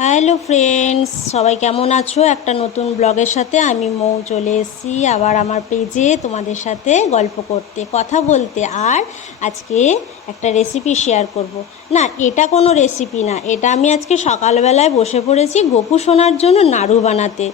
Hello friends, সবাই কেমন আছো? একটা নতুন ব্লগের সাথে আমি মৌ চলে এসেছি আবার আমার পেজে তোমাদের সাথে গল্প করতে, কথা বলতে আর আজকে একটা রেসিপি শেয়ার করব। না, এটা কোনো রেসিপি না, এটা আমি আজকে সকালবেলায় বসে পড়েছি গোপু সোনার জন্য নাড়ু বানাতে।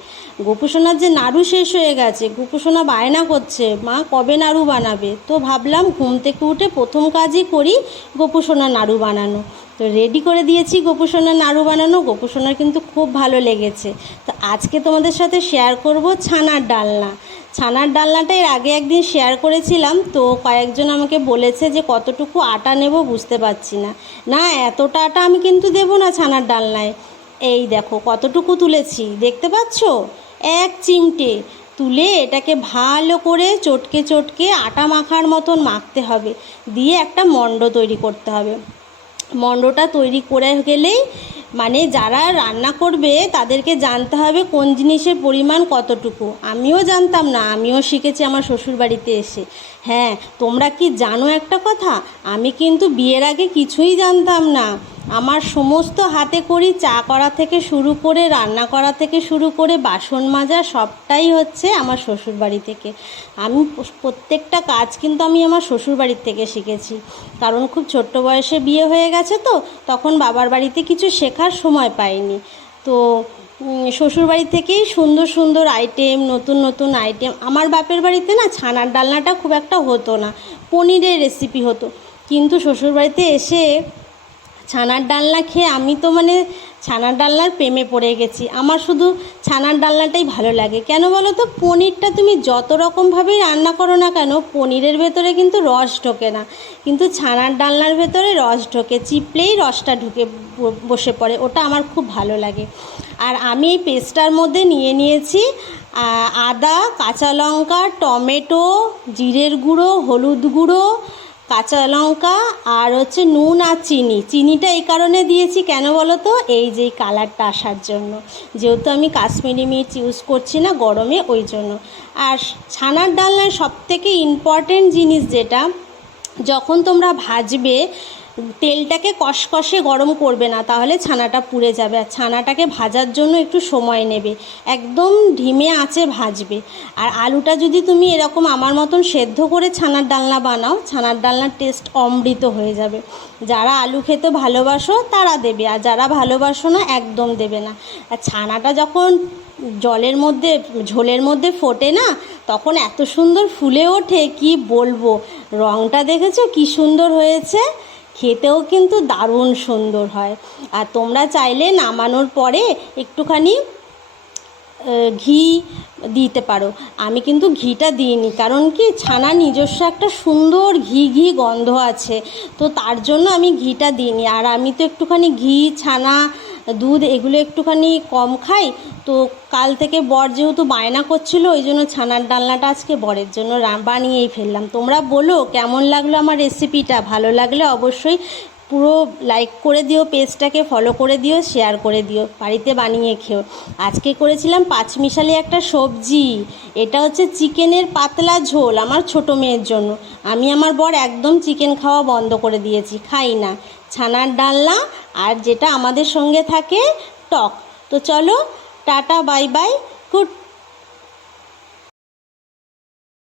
গোপু সোনার যে নাড়ু শেষ হয়ে গেছে, গোপু সোনা বায়না করছে, মা কবে নাড়ু বানাবে? তো ভাবলাম ঘুম থেকে উঠে প্রথম কাজই করি গোপু সোনা নাড়ু বানানো। তো রেডি করে দিয়েছি গোপুসোনার নাড়ু বানানো। গোপুসোনার কিন্তু খুব ভালো লেগেছে। তো আজকে তোমাদের সাথে শেয়ার করব ছানার ডালনা। ছানার ডালনাটা এর আগে একদিন শেয়ার করেছিলাম, তো কয়েকজন আমাকে বলেছে যে কতটুকু আটা নেব বুঝতে পারছি না। না, এতটা আটা আমি কিন্তু দেবো না ছানার ডালনায়। এই দেখো, কতটুকু তুলেছি, দেখতে পাচ্ছ? এক চিমটে। তুলে এটাকে ভালো করে চটকে চটকে আটা মাখার মতন মাখতে হবে। দিয়ে একটা মণ্ড তৈরি করতে হবে। মণ্ডটা তৈরি করে গেলেই মানে যারা রান্না করবে তাদেরকে জানতে হবে কোন জিনিসের পরিমাণ কতটুকু। আমিও জানতাম না, আমিও শিখেছি আমার শ্বশুর বাড়িতে এসে। হ্যাঁ তোমরা কি জানো একটা কথা? আমি কিন্তু বিয়ের আগে কিছুই জানতাম না। আমার সমস্ত হাতে করি চা করা থেকে শুরু করে, রান্না করা থেকে শুরু করে, বাসন মাজা সবটাই হচ্ছে আমার শ্বশুরবাড়ি থেকে। আমি প্রত্যেকটা কাজ কিন্তু আমি আমার শ্বশুরবাড়ির থেকে শিখেছি। কারণ খুব ছোট্ট বয়সে বিয়ে হয়ে গেছে তো, তখন বাবার বাড়িতে কিছু শেখার সময় পাইনি। তো শ্বশুরবাড়ি থেকেই সুন্দর সুন্দর আইটেম নতুন নতুন আইটেম আমার বাপের বাড়িতে না ছানার ডালনাটা খুব একটা হতো না, পনিরের রেসিপি হতো। কিন্তু শ্বশুরবাড়িতে এসে ছানার ডালনা খেয়ে আমি তো মানে ছানার ডালনার প্রেমে পড়ে গেছি। আমার শুধু ছানার ডালনাটাই ভালো লাগে। কেন বলো তো? পনিরটা তুমি যত রকমভাবেই রান্না করো না কেন, পনিরের ভেতরে কিন্তু রস ঢোকে না। কিন্তু ছানার ডালনার ভেতরে রস ঢোকে, চিপলেই রসটা ঢুকে বসে পড়ে। ওটা আমার খুব ভালো লাগে। আর আমি এই পেস্টটার মধ্যে নিয়ে নিয়েছি আদা, কাঁচা লঙ্কা, টমেটো, জিরের গুঁড়ো, হলুদ গুঁড়ো কাঁচা লঙ্কা আর হচ্ছে নুন আর চিনি। চিনিটা এই কারণে দিয়েছি, কেন বলো তো এই যে কালারটা আসার জন্য। যেহেতু আমি কাশ্মীরি মির্চ ইউজ করছি না গরমে, ওই জন্য। আর ছানার ডালনায় সবথেকে ইম্পর্টেন্ট জিনিস যেটা, যখন তোমরা ভাজবে তেলটাকে কষকষে গরম করবে না, তাহলে ছানাটা পুড়ে যাবে। আর ছানাটাকে ভাজার জন্য একটু সময় নেবে। একদম ঢিমে আঁচে ভাজবে। আর আলুটা যদি তুমি এরকম আমার মতন সেদ্ধ করে ছানার ডালনা বানাও, ছানার ডালনার টেস্ট অমৃত হয়ে যাবে। যারা আলু খেতে ভালোবাসো, তারা দেবে। আর যারা ভালোবাসো না, একদম দেবে না। আর ছানাটা যখন জলের মধ্যে, ঝোলের মধ্যে ফোটে না, তখন এত সুন্দর ফুলে ওঠে, কি বলব? রঙটা দেখেছ? কি সুন্দর হয়েছে? খেতেও কিন্তু দারুণ সুন্দর হয়। আর তোমরা চাইলে নামানোর পরে একটুখানি ঘি দিতে পারো। আমি কিন্তু ঘিটা দিইনি, কারণ কি ছানা নিজস্ব একটা সুন্দর ঘি ঘি গন্ধ আছে। তো তার জন্য আমি ঘিটা দিইনি। আর আমি তো একটুখানি ঘি, ছানা দুধ এগুলো একটুখানি কম খাই। তো কাল থেকে বর যেহেতু বায়না করছিল, ওই জন্য ছানার ডালনাটা আজকে বরের জন্য বানিয়েই ফেললাম। তোমরা বলো, কেমন লাগল আমার রেসিপিটা ভালো লাগলে অবশ্যই পুরো লাইক করে দিও পেজটাকে ফলো করে দিও শেয়ার করে দিও, বাড়িতে বানিয়ে খেও। আজকে করেছিলাম পাঁচমিশালি একটা সবজি। এটা হচ্ছে চিকেনের পাতলা ঝোল আমার ছোট মেয়ের জন্য। আমি আমার বর একদম চিকেন খাওয়া বন্ধ করে দিয়েছি, খাই না। ছানার ডালনা আর যেটা আমাদের সঙ্গে থাকে টক। তো চলো টাটা বাই বাই গুড